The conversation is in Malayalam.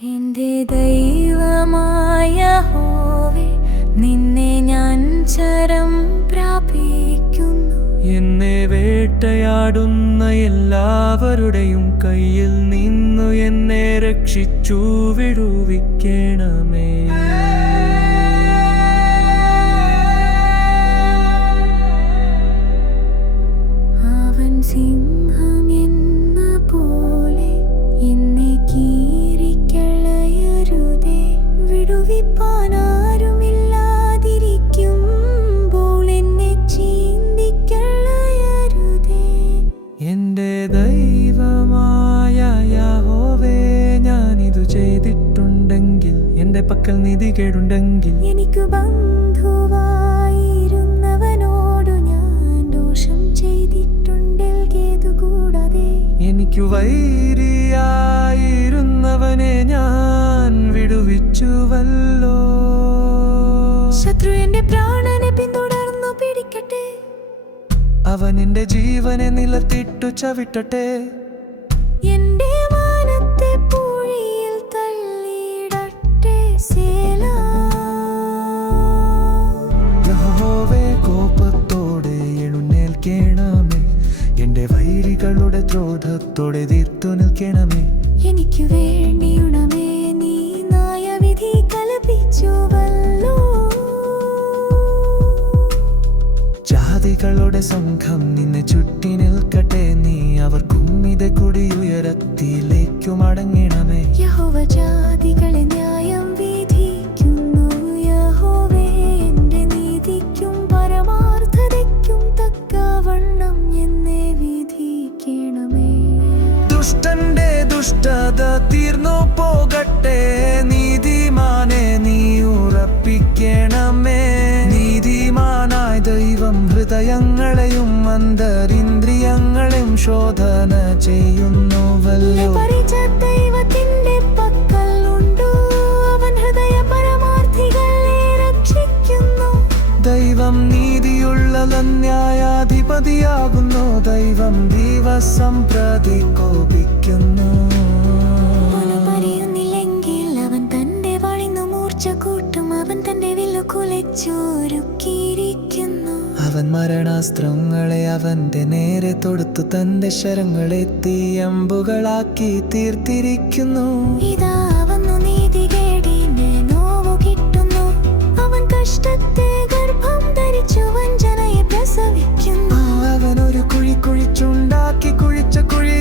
എന്റെ ദൈവമായ യഹോവേ, നിന്നെ ഞാൻ ശരണം പ്രാപിക്കുന്നു. എന്നെ വേട്ടയാടുന്ന എല്ലാവരുടെയും കയ്യിൽ നിന്നു എന്നെ രക്ഷിച്ചു വിടുവിക്കണമേ. അവൻ സിംഹം എന്ന പോലെ എന്നെ കീറിക്കളയരുതേ. വിടുവിപ്പാൻ ആരുമില്ലാതിരിക്കുമ്പോൾ എന്നെ ചീന്തിക്കളയരുതേ. എന്റെ ദൈവമായ യഹോവേ, ഞാനിതു ചെയ്തിട്ടുണ്ടെങ്കിൽ, എന്റെ പക്കൽ നീതികേടുണ്ടെങ്കിൽ, എനിക്ക് ബന്ധുവായിരുന്നവനോടു ഞാൻ ദോഷം ചെയ്തിട്ടുണ്ടെങ്കിൽ കൂടാതെ, എനിക്കു വൈരിയായിരുന്നവനെ ഞാൻ വിടുവിച്ചുവല്ലോ. ശത്രു എന്റെ പ്രാണനെ പിന്തുടർന്നു പിടിക്കട്ടെ. അവൻ എന്റെ ജീവനെ നിലത്തിട്ടു ചവിട്ടട്ടെ. എന്റെ മാനത്തെ പൂഴിയിൽ തള്ളിയിടട്ടെ. സേലാ. യഹോവേ, കോപത്തോടെ എഴുന്നേൽക്കണമേ. എന്റെ വൈരികളുടെ ക്രോധത്തോടെ തീർത്തു നിൽക്കണമേ. എനിക്ക് വേണ്ടിയുണമേ, നീ ന്യായവിധി കൽപ്പിച്ചുവല്ലോ. ജാതികളുടെ സംഘം നിന്നെ ചുറ്റി നിൽക്കട്ടെ. നീ അവർ കുമ്മിത കുടിയുയരത്തിലേക്കു മടങ്ങണമേ. യഹോവ ജാതികളെ ന്യായം വിധിക്കുന്നു. യഹോവേ, എന്റെ നീതിക്കും പരമാർത്ഥതയ്ക്കും തക്കവണ്ണം എന്നെ വിധിക്കണമേ. ദുഷ്ടന്റെ ദുഷ്ടത തീർന്നു പോകട്ടെ. നീതിമാനെ നീ ഉറപ്പിക്കണമേ. നീതിമാനായ ദൈവം ഹൃദയങ്ങളെയും അന്തരിന്ദ്രിയങ്ങളെയും ശോധന ചെയ്യുന്നുവല്ലോ. പരിച ദൈവത്തിന്റെ പക്കലുണ്ടു. അവൻ ഹൃദയ പരമാർത്ഥികളെ രക്ഷിക്കുന്നു. ദൈവം നീതിയുള്ള ന്യായാധിപതിയാകുന്നു. ദൈവം ദിവസം പ്രതി കോപിക്കുന്നു. പറയുന്നില്ലെങ്കിൽ അവൻ തന്റെ വഴിന്നു മൂർച്ച കൂട്ടും. അവൻ തന്റെ വില്ലു കുലച്ചൊരുക്കിയിരിക്കുന്നു. അവൻ മരണാസ്ത്രങ്ങളെ അവന്റെ നേരെ തൊടുത്തു. തന്റെ ശരങ്ങളെ തീയമ്പുകളാക്കി തീർത്തിരിക്കുന്നു. ഇതാ